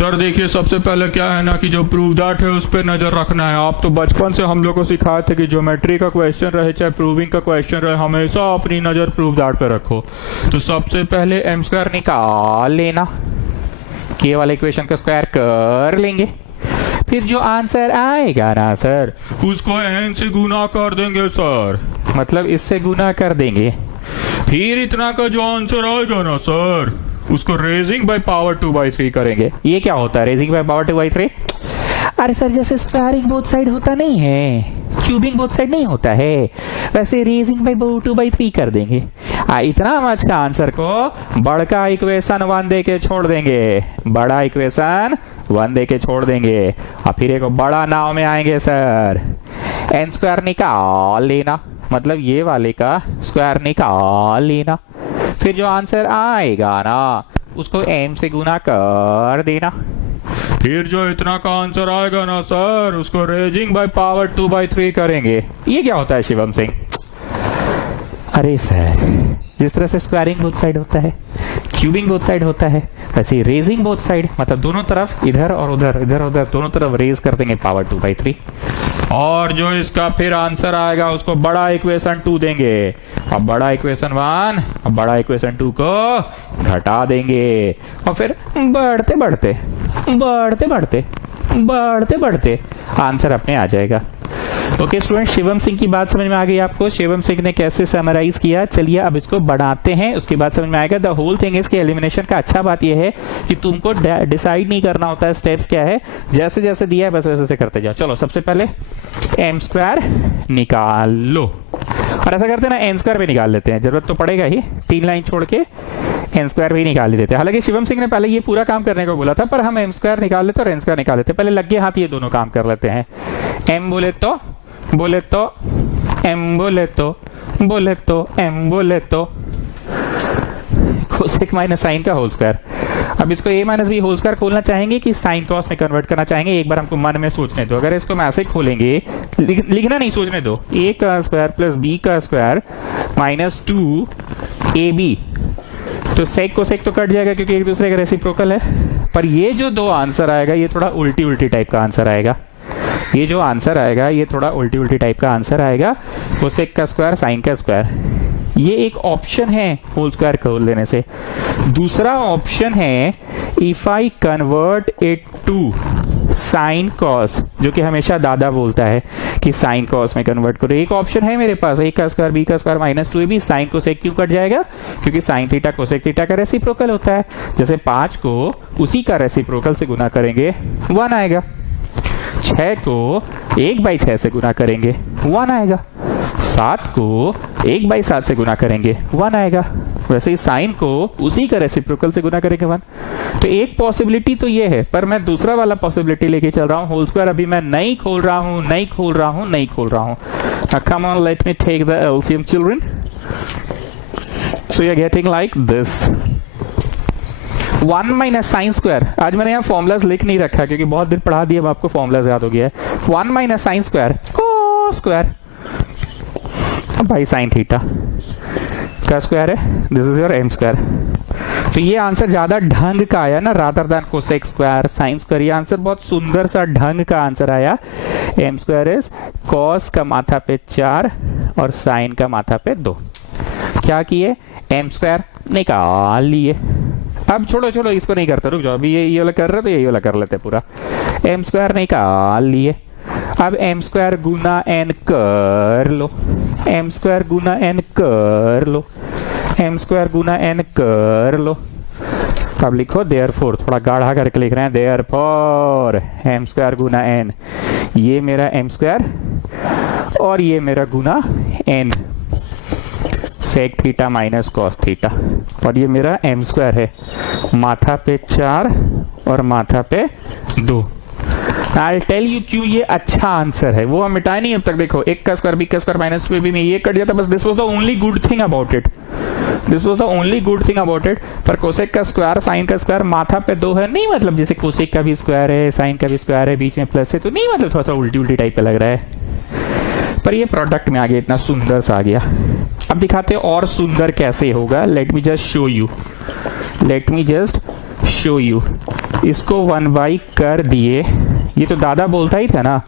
Sir देखिए, सबसे पहले क्या है ना कि जो प्रूव दैट है उस पर नजर रखना है। आप तो बचपन से हम लोग को सिखाए थे कि ज्योमेट्री का क्वेश्चन रहे चाहे प्रूविंग का क्वेश्चन रहे, हमेशा अपनी नजर प्रूव दैट पे रखो। तो सबसे पहले एम स्क्वायर निकाल लेना, के वाले इक्वेशन का स्क्वायर कर लेंगे, फिर जो आंसर आएगा ना सर उसको एन से गुना कर देंगे सर, मतलब इससे गुना कर देंगे। फिर इतना का जो आंसर आएगा ना सर उसको रेजिंग बाय पावर 2/3 करेंगे। ये क्या होता है रेजिंग बाय पावर 2/3? अरे सर जैसे स्क्वायरिंग बोथ साइड होता नहीं है, क्यूबिंग बोथ साइड नहीं होता है, वैसे रेजिंग बाय 2/3 कर देंगे। इतना मच का आंसर को बड़ा इक्वेशन 1 दे के छोड़ देंगे, बड़ा इक्वेशन 1 दे के छोड़ देंगे, और फिर एक बड़ा नाव में आएंगे सर। एन स्क्वायर निकाल लेना, मतलब ये वाले का स्क्वायर निकाल लेना, फिर जो आंसर आएगा ना उसको एम से गुना कर देना, फिर जो इतना का आंसर आएगा ना सर उसको रेजिंग बाय पावर 2/3 करेंगे। ये क्या होता है शिवम सिंह? अरे सर जिस तरह से स्क्वायरिंग बोथ साइड होता है, क्यूबिंग बोथ साइड होता है, वैसे रेजिंग बोथ साइड, मतलब दोनों तरफ इधर और उधर, इधर उधर दोनों तरफ रेज कर देंगे पावर 2/3, और जो इसका फिर आंसर आएगा उसको बड़ा इक्वेशन 2 देंगे, अब बड़ा इक्वेशन 1 अब बड़ा इक्वेशन 2 को घटा देंगे, और फिर बढ़ते बढ़ते बढ़ते बढ़ते बढ़ते बढ़ते आंसर अपने आ जाएगा। ओके स्टूडेंट, शिवम सिंह की बात समझ में आ गई आपको? शिवम सिंह ने कैसे समराइज किया, चलिए अब इसको बढ़ाते हैं, उसके बाद समझ में आएगा। द होल थिंग इसके एलिमिनेशन का अच्छा बात यह है कि तुमको डिसाइड नहीं करना होता है स्टेप्स क्या है, जैसे जैसे दिया है बस वैसे वैसे करते जाओ। चलो सबसे पहले एम स्क्वायर निकाल लो, और ऐसा करते हैं ना एन स्क्वायर भी निकाल लेते हैं, जरूरत तो पड़ेगा ही, 3 लाइन छोड़ के एन स्क्वायर भी निकाल लेते हैं। हालांकि शिवम सिंह ने पहले ये पूरा काम करने को बोला था, पर हम एम स्क्वायर निकाल लेते और एन स्क्वायर निकाल लेते, पहले लगे हाथ ये दोनों काम कर लेते हैं। एम बोले तो एम बोले तो एम बोले तो कोसेक माइनस साइन का होल स्क्वायर। अब इसको a minus b whole square खोलना चाहेंगे कि साइन कॉस में कन्वर्ट करना चाहेंगे, एक बार हमको मन में सोचने दो। अगर इसको हम ऐसे खोलेंगे, लिखना नहीं, सोचने दो, a का स्क्वायर प्लस b का स्क्वायर माइनस 2ab, तो सेक को सेक तो कट जाएगा क्योंकि एक दूसरे का रेसिप्रोकल है। पर ये जो दो आंसर आएगा ये थोड़ा उल्टी उल्टी टाइप का आंसर आएगा, ये जो आंसर आएगा ये थोड़ा उल्टी उल्टी टाइप का आंसर आएगा। कोसेक का स्क्वायर साइन का स्क्वायर, ये एक ऑप्शन है होल स्क्वायर खोल लेने से। दूसरा ऑप्शन है if I convert it to sine cos, जो कि हमेशा दादा बोलता है कि साइन कॉस में कन्वर्ट करो। एक ऑप्शन है मेरे पास, a का स्क्वायर b का square minus 2ab, sine cosec क्यों कट जाएगा? क्योंकि साइन थीटा कोसेक थीटा का रेसिप्रोकल होता है। जैसे 5 को उसी का रेसिप्रोकल से गुना करेंगे 1 आएगा, 6 को 1/6 से गुना करेंगे 1 आएगा, 7 को 1/7 से गुना करेंगे 1 आएगा। वैसे ही साइन को उसी का रेसिप्रोकल से गुना करेंगे 1। तो एक पॉसिबिलिटी तो ये है, पर मैं दूसरा वाला पॉसिबिलिटी लेके चल रहा हूँ। होल स्क्वायर अभी मैं नहीं खोल रहा हूँ। Come on, let me take the LCM children. So you are getting like this 1 minus sine square. आज मैंने यहाँ फॉर्मुलाज लिख नहीं रखा क्योंकि बहुत दिन पढ़ा दिया, अब आपको फॉर्मुलाज याद हो गया है। 1 माइनस साइन स्क्वायर को स्क्वायर बाई साइन थीटा का स्क्वायर है, this is your M square. तो ये आंसर ज्यादा ढंग का आया ना, rather than cosec square sine square. ये आंसर बहुत सुंदर सा ढंग का आंसर आया। एम स्क्वायर इज कॉस का माथा पे 4 और साइन का माथा पे 2। क्या किए? एम स्क्वायर निकाल लिए। अब छोड़ो इसको नहीं करते, रुक जाओ, अभी ये वाला कर रहे तो ये वाला कर लेते पूरा। एम स्क्वायर निकाल लिए, अब एम स्क्वायर गुना एन कर लो, एम स्क्वायर गुना एन कर लो, एम स्क्वायर गुना एन कर लो। अब लिखो देयरफॉर, थोड़ा गाढ़ा करके लिख रहे हैं, देयरफॉर एम स्क्वायर गुना एन, ये मेरा एम स्क्वायर और ये मेरा गुना n, sec theta minus cos theta, और ये मेरा एम स्क्वायर है, माथा पे 4 और माथा पे 2। आई टेल यू क्यों ये अच्छा आंसर है, वो हम मिटाए नहीं अब तक। देखो a का स्क्वायर b का स्क्वायर माइनस 2ab में ये कट जाता, बस this was the only good thing about it, this was the only good thing about it. पर कोसेक का स्क्वायर साइन का स्क्वायर माथा पे 2 है, नहीं मतलब जैसे कोसेक का भी स्क्वायर है साइन का भी स्क्वायर है बीच में प्लस है, तो नहीं मतलब थोड़ा सा उल्टी उल्टी टाइप का लग रहा है, पर ये प्रोडक्ट में आ गया, इतना सुंदर सा आ गया। अब दिखाते हैं और सुंदर कैसे होगा। Let me just show you, let me just show you, इसको 1 कर दिए। ये तो दादा बोलता ही था ना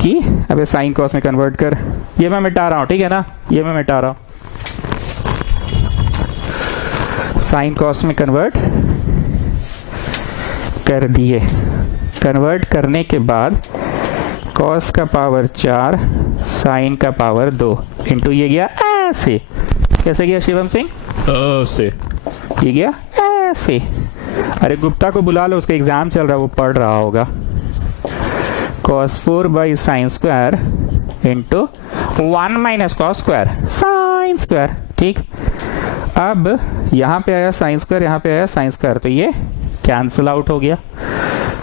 कि अबे साइन कॉस में कन्वर्ट कर। ये मैं मिटा रहा हूं, ठीक है ना, ये मैं मिटा रहा हूं। साइन कॉस में कन्वर्ट कर दिए। कन्वर्ट करने के बाद कॉस का पावर 4 साइन का पावर 2 इंटू ये गया ऐसे। कैसे गया शिवम सिंह? ऐसे। ये गया ऐसे। अरे गुप्ता को बुला लो, उसका एग्जाम चल रहा है, वो पढ़ रहा होगा। cos 4 by sine square into 1 minus cos square sine square. ठीक, अब यहां पे आया साइन स्क्वायर, यहां पे आया साइन स्क्वायर, तो ये कैंसिल आउट हो गया।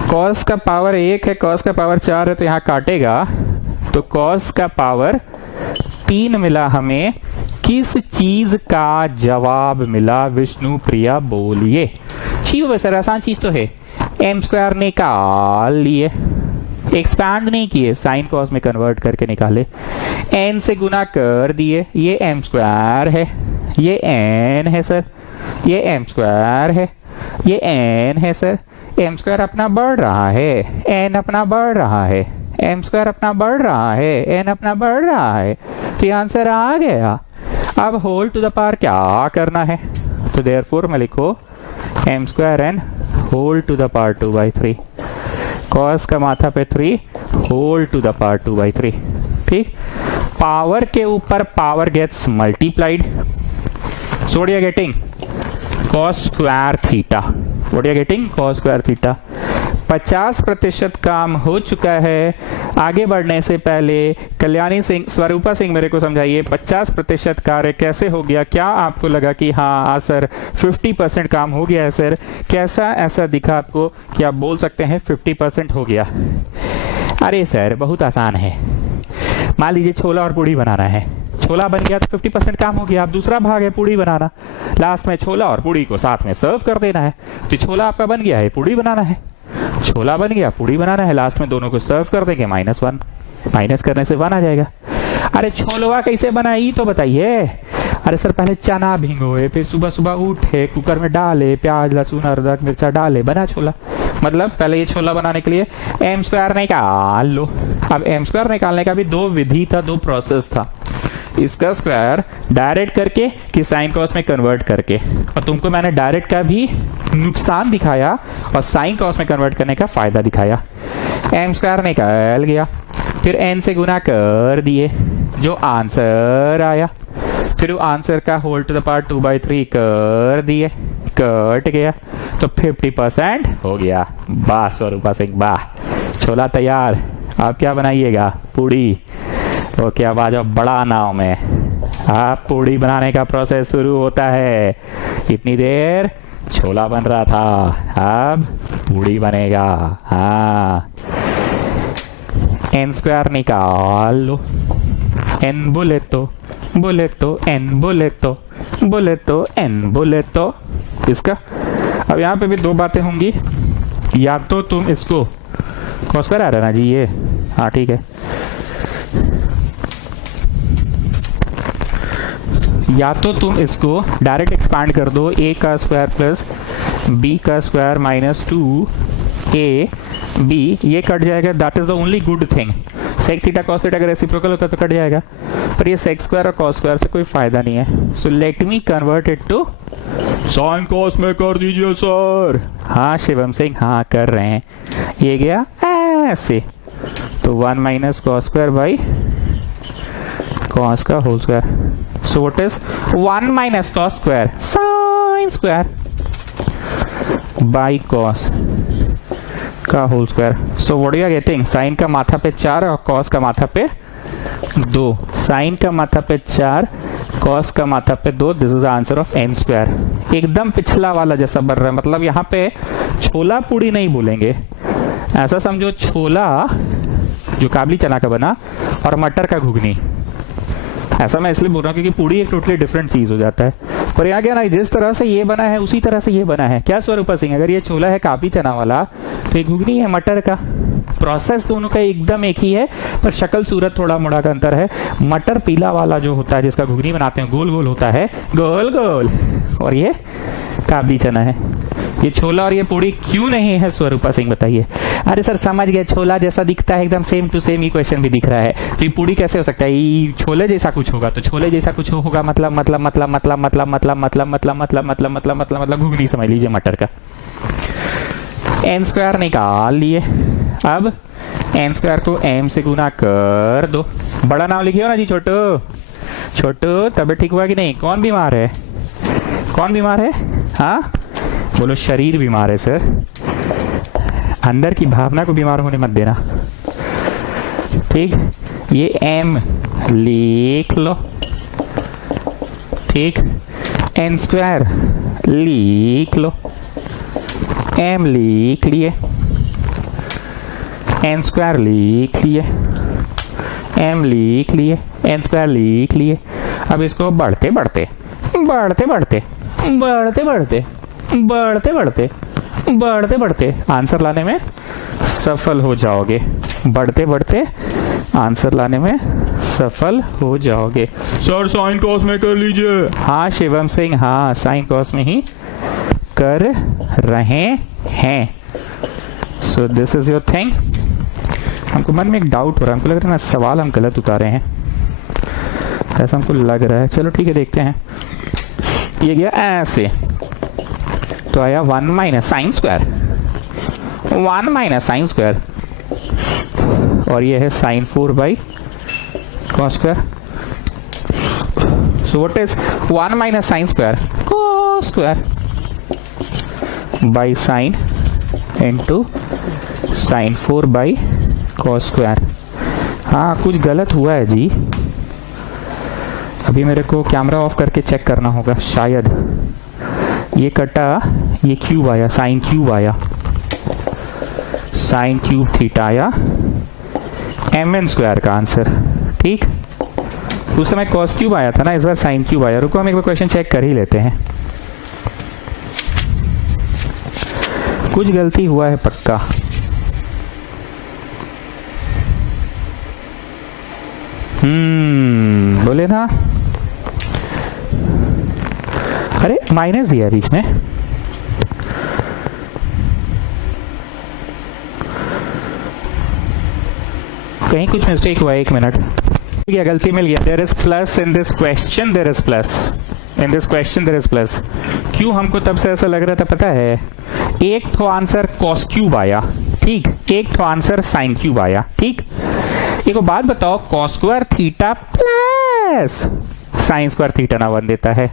cos का पावर 1 है, cos का पावर 4 है, तो यहां काटेगा तो cos का पावर 3 मिला हमें। किस चीज का जवाब मिला विष्णु प्रिया बोलिए? ठीक है सर, आसान चीज तो है। एम स्क्वायर निकाल लिए, एक्सपैंड नहीं किए, साइन कॉस में कन्वर्ट करके निकाले। एन से गुना कर दिए, ये एम स्क्वायर है, ये एन है सर, ये एम स्क्वायर है, ये एन है सर। एम स्क्वायर अपना बढ़ रहा है, एन अपना बढ़ रहा है, एम स्क्वायर अपना बढ़ रहा है, एन अपना बढ़ रहा है, तो ये आंसर आ गया। अब होल टू द पावर क्या करना है, तो देयरफॉर मैं लिखो M square N whole to the power 2/3, cos का माथा पे 3 होल टू द पावर 2/3। ठीक, पावर के ऊपर power gets multiplied, so what you are getting cos square theta. What you are getting cos square theta. 50% काम हो चुका है। आगे बढ़ने से पहले कल्याणी सिंह, स्वरूपा सिंह मेरे को समझाइए 50% कार्य कैसे हो गया? क्या आपको लगा कि हाँ सर 50% काम हो गया है सर? कैसा ऐसा दिखा आपको कि आप बोल सकते हैं 50% हो गया? अरे सर बहुत आसान है। मान लीजिए छोला और पूड़ी बनाना है, छोला बन गया तो 50% काम हो गया। अब दूसरा भाग है पूड़ी बनाना, लास्ट में छोला और पूड़ी को साथ में सर्व कर देना है। तो छोला आपका बन गया है, पूड़ी बनाना है, छोला बन गया, पूड़ी बनाना है, लास्ट में दोनों को सर्व कर देंगे। -1, माइनस करने से 1 आ जाएगा। अरे छोलवा कैसे बना ये तो बताइए। अरे सर पहले चना भिगोए, फिर सुबह सुबह उठे, कुकर में डाले, प्याज लहसुन अदरक मिर्चा डाले, बना छोला। मतलब पहले ये छोला बनाने के लिए एम स्क्वायर निकाल लो। अब एम स्क्वायर निकालने का भी 2 विधि था, 2 प्रोसेस था। इसका स्क्वायर डायरेक्ट करके कि साइन कॉस में कन्वर्ट करके, और तुमको मैंने डायरेक्ट का भी नुकसान दिखाया और साइन कॉस में कन्वर्ट करने का फायदा दिखाया। एम स्क्वायर निकल गया, फिर एन से गुना कर दिए, जो आंसर आया, फिर वो आंसर का होल टू द पावर 2/3 कर दिए, कट गया, तो 50% हो गया। वाह स्वरूपा सिंह वाह, छोला तैयार। आप क्या बनाइएगा? पूड़ी। ओके, अब आ जाओ बड़ा नाव में। आप पूड़ी बनाने का प्रोसेस शुरू होता है। इतनी देर छोला बन रहा था, अब पूड़ी बनेगा। हाँ, एन स्क्वायर निकाल लो। एन बोले तो एन बोले तो एन बोले तो इसका। अब यहाँ पे भी 2 बातें होंगी, या तो तुम इसको कॉस स्क्वायर आ रहा ना जी ये, हाँ ठीक है, या तो तुम इसको डायरेक्ट एक्सपांड कर दो, a का स्क्वायर प्लस b का स्क्वायर माइनस 2a b, ये कट जाएगा। That is the only good thing. Sec theta cos theta अगर रेसिप्रोकल होता तो कट जाएगा, पर ये सेक स्क्वायर और कॉस स्क्वायर से कोई फायदा नहीं है। So let me convert it to sine cos में कर दीजिए सर। हाँ शिवम सिंह, हाँ कर रहे हैं। ये गया ऐसे, तो 1 minus cos square by cos का whole square. So what is 1 minus cos square sin square by cos का whole square. So what you are getting? sin का माथा पे 4 और cos का माथा पे 2। sin का माथा पे 4, cos का माथा पे 2। This is the answer of m square. एकदम पिछला वाला जैसा बन रहा है, मतलब यहाँ पे छोला पूड़ी नहीं बोलेंगे, ऐसा समझो छोला जो काबली चना का बना और मटर का घुगनी। ऐसा मैं इसलिए बोल रहा हूँ क्योंकि पूड़ी एक टोटली डिफरेंट चीज हो जाता है। पर यहाँ क्या ना, जिस तरह से ये बना है उसी तरह से ये बना है। क्या स्वरूपा सिंह, अगर ये छोला है काबली चना वाला तो ये घुगनी है मटर का। प्रोसेस दोनों का एकदम एक ही है, पर शक्ल सूरत थोड़ा मोड़ा का अंतर है। मटर पीला वाला जो होता है जिसका घुगनी बनाते हैं, गोल गोल होता है, गोल गोल, और ये काबली चना है। ये छोला और ये पूड़ी क्यों नहीं है स्वरूपा सिंह बताइए। अरे सर समझ गए, छोला जैसा दिखता है एकदम सेम टू सेम, ही क्वेश्चन भी दिख रहा है, तो ये पूड़ी कैसे हो सकता है, ये छोले जैसा कुछ होगा, तो छोले जैसा कुछ होगा मतलब घुगनी समझ लीजिए मटर का। एन स्क्वायर निकाल लिए, अब एन स्क्वायर को एम से गुना कर दो। बड़ा नाम लिखिए ना जी, छोटू तबीयत ठीक हुआ कि नहीं, कौन बीमार है, कौन बीमार है, हाँ बोलो, शरीर बीमार है सर, अंदर की भावना को बीमार होने मत देना, ठीक। ये एम लिख लो, ठीक, एन स्क्वायर लिख लो, एम लिख लिए, एन स्क्वायर लिख लिए, एम लिख लिए, एन स्क्वायर लिख लिए। अब इसको बढ़ते बढ़ते बढ़ते बढ़ते बढ़ते बढ़ते बढ़ते बढ़ते बढ़ते बढ़ते आंसर लाने में सफल हो जाओगे, बढ़ते बढ़ते आंसर लाने में सफल हो जाओगे। सर साइन कॉस में कर लीजिए। हाँ शिवम सिंह, हाँ साइन कॉस में ही कर रहे हैं। So this is your thing. हमको मन में एक डाउट हो रहा है, हमको लग रहा है ना सवाल हम गलत उतारे हैं, ऐसा हमको लग रहा है। चलो ठीक है, देखते हैं। ये गया ऐसे, तो आया 1 minus sine square, 1 minus sine square, और ये है sine 4 by cos square. So what is 1 minus sine square, cos square by sine into sine 4 by cos square. हाँ कुछ गलत हुआ है जी, अभी मेरे को कैमरा ऑफ करके चेक करना होगा, शायद ये कटा, ये क्यूब आया, साइन क्यूब आया, साइन क्यूब थीटा आया, एम एन स्क्वायर का आंसर, ठीक। उस समय कॉस क्यूब आया था ना, इस बार साइन क्यूब आया। रुको हम एक बार क्वेश्चन चेक कर ही लेते हैं, कुछ गलती हुआ है पक्का। बोले ना, अरे माइनस दिया है बीच में, कहीं कुछ मिस्टेक हुआ है, 1 मिनट, गलती मिल गया। There is plus in this question, there is plus in this question, there is plus. क्यों हमको तब से ऐसा लग रहा था पता है, एक तो आंसर कॉस क्यूब आया, ठीक, एक तो आंसर साइन क्यूब आया, ठीक। एक बात बताओ, cos square theta plus sign square theta ना बन देता है,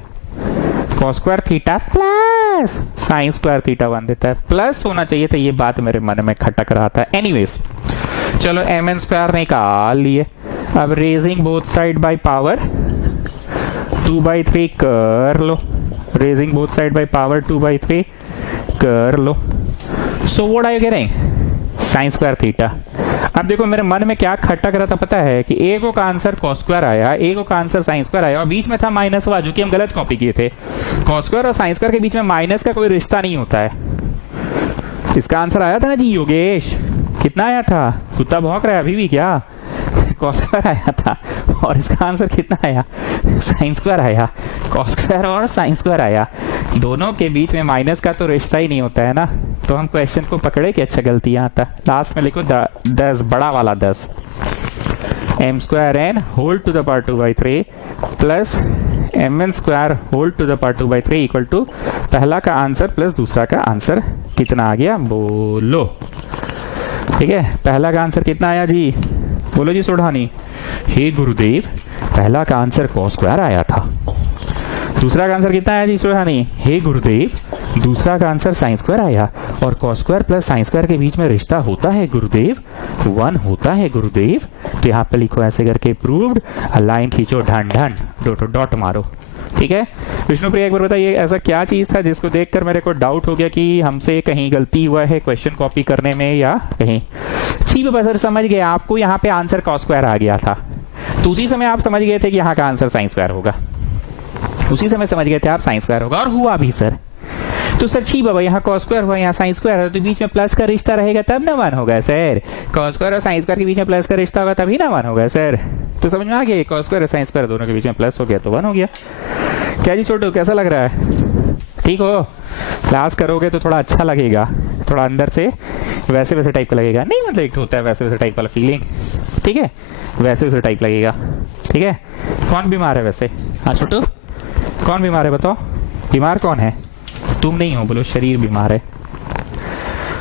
cos square theta plus sign square theta बन देता है, प्लस होना चाहिए था, ये बात मेरे मन में खटक रहा था। एनीवेज चलो एम एन स्क्वायर निकाल लिए, अब raising both side by power 2/3 कर लो, raising both side by power 2/3 कर लो। So what are you getting, sine square theta. अब देखो मेरे मन में क्या खटक रहा था पता है, कि एक का आंसर कॉस स्क्वायर आया, एक का आंसर साइन स्क्वायर आया, और बीच में था माइनस वाला, जो कि हम गलत कॉपी किए थे। कॉस स्क्वायर और साइन स्क्वायर के बीच में माइनस का कोई रिश्ता नहीं होता है। इसका आंसर आया था ना जी योगेश, कितना आया था, कुत्ता भौंक रहा है अभी भी क्या, कॉस स्क्वायर आया था, और इसका आंसर कितना आया, साइन स्क्वायर आया, कॉस स्क्वायर और साइन स्क्वायर आया, दोनों के बीच में माइनस का तो रिश्ता ही नहीं होता है ना। तो हम क्वेश्चन को पकड़े कि अच्छा गलती यहाँ था, लास्ट में लिखो 10, बड़ा वाला 10, M square N whole to the power 2/3 plus M N square whole to the power 2/3 equal to पहला का आंसर प्लस दूसरा का आंसर कितना आ गया, बोलो। ठीक है, पहला का आंसर कितना आया जी, बोलो जी सोढ़ानी। हे गुरुदेव, पहला का आंसर कॉस स्क्वायर आया था, दूसरा का आंसर कितना आया जी सोढ़ानी। हे गुरुदेव, दूसरा का आंसर साइन स्क्वायर आया, और cos square plus sine square के बीच में रिश्ता होता है गुरुदेव, 1 होता है गुरुदेव। तो यहाँ पे लिखो ऐसे करके प्रूव्ड, लाइन खींचो, ढन ढन, डॉट मारो। ठीक है विष्णुप्रिया, एक बार बताइए ऐसा क्या चीज था जिसको देखकर मेरे को डाउट हो गया कि हमसे कहीं गलती हुआ है क्वेश्चन कॉपी करने में, या कहीं ठीक है सर समझ गए, आपको यहाँ पे आंसर कॉस स्क्वायर आ गया था, तो उसी समय आप समझ गए थे कि यहाँ का आंसर साइन स्क्वायर होगा, उसी समय समझ गए थे आप साइन स्क्वायर होगा, और हुआ भी सर। तो सर छी बाबा, यहाँ कॉस स्क्वायर हुआ, यहाँ साइन स्क्वायर है, तो बीच में प्लस का रिश्ता रहेगा तब ना 1 होगा सर, कॉस स्क्वायर और साइन स्क्वायर के बीच में प्लस का रिश्ता होगा तभी ना 1 होगा सर। तो समझ में आ गया, कॉस स्क्वायर और साइन स्क्वायर दोनों के बीच में प्लस हो गया तो 1 हो गया। क्या जी छोटू, कैसा लग रहा है, ठीक हो? क्लास करोगे तो थोड़ा अच्छा लगेगा, थोड़ा अंदर से वैसे वैसे टाइप का लगेगा, नहीं मतलब एक होता है वैसे वैसे टाइप वाला फीलिंग, ठीक है? वैसे वैसे टाइप लगेगा, ठीक है? कौन बीमार है वैसे? हाँ छोटू, कौन बीमार है बताओ? बीमार कौन है? तुम नहीं हो, बोलो शरीर बीमार है।